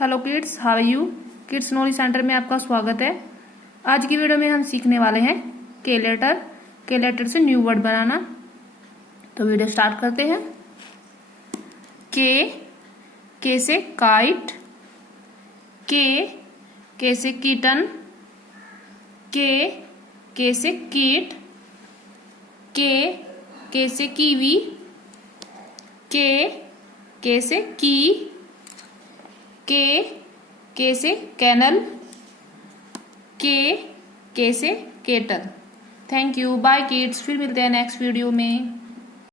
Hello kids, how are you. Kids knowledge centre में आपका स्वागत है। आज की वीडियो में हम सीखने वाले हैं के लेटर से न्यू वर्ड बनाना। तो वीडियो स्टार्ट करते हैं। के से काइट, के से कीटन, के से कीट, के से कीवी, के से की, के से कैनल, के से kettle. Thank you, bye kids. फिर मिलते हैं नेक्स्ट वीडियो में।